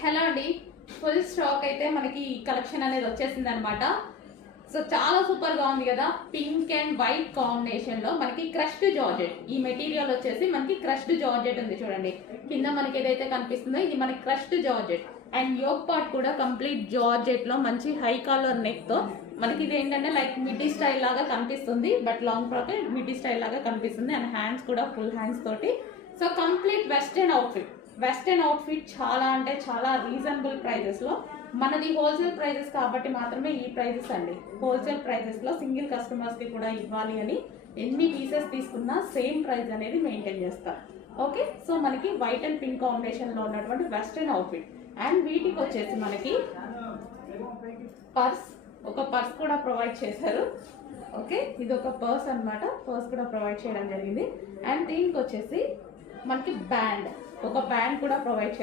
Hello అండి, full stock అయితే మనకి కలెక్షన్ అనేది వచ్చేసింది అనమాట. సో చాలా సూపర్ గా ఉంది కదా. పింక్ అండ్ వైట్ కాంబినేషన్ లో మనకి క్రష్డ్ జార్జెట్. ఈ మెటీరియల్ వచ్చేసి మనకి క్రష్డ్ జార్జెట్ ఉంది చూడండి. కింద మనకి ఏదైతే కనిపిస్తుందో ఇది మనకి crushed georgette. And yoke part కూడా కంప్లీట్ జార్జెట్ లో మంచి హై కాలర్ నెక్ తో మనకి ఇది ఏంటంటే లైక్ మిడ్డీ స్టైల్ లాగా కనిపిస్తుంది. But long frock middy style లాగా కనిపిస్తుంది. అండ్ హ్యాండ్స్ కూడా ఫుల్ హ్యాండ్స్ తోటి. సో కంప్లీట్ వెస్టర్న్ అవుట్ఫిట్ చాలా అంటే చాలా రీజనబుల్ ప్రైజెస్ లో. మనది హోల్సేల్ ప్రైజెస్ కాబట్టి మాత్రమే ఈ ప్రైజెస్ అండి. హోల్సేల్ ప్రైజెస్ లో సింగిల్ కస్టమర్స్ కి కూడా ఇవ్వాలి అని ఎన్ని పీసెస్ తీసుకున్నా సేమ్ ప్రైస్ అనేది మెయింటైన్ చేస్తారు. ఓకే, సో మనకి వైట్ అండ్ పింక్ కాంబినేషన్ లో ఉన్నటువంటి వెస్టర్న్ అవుట్ఫిట్. అండ్ వీటికి వచ్చేసి మనకి ఒక పర్స్ కూడా ప్రొవైడ్ చేశారు. ఓకే, ఇది ఒక పర్స్ అన్నమాట. పర్స్ కూడా ప్రొవైడ్ చేయడం జరిగింది. అండ్ దీనికి వచ్చేసి మనకి ఒక బ్యాండ్ కూడా ప్రొవైడ్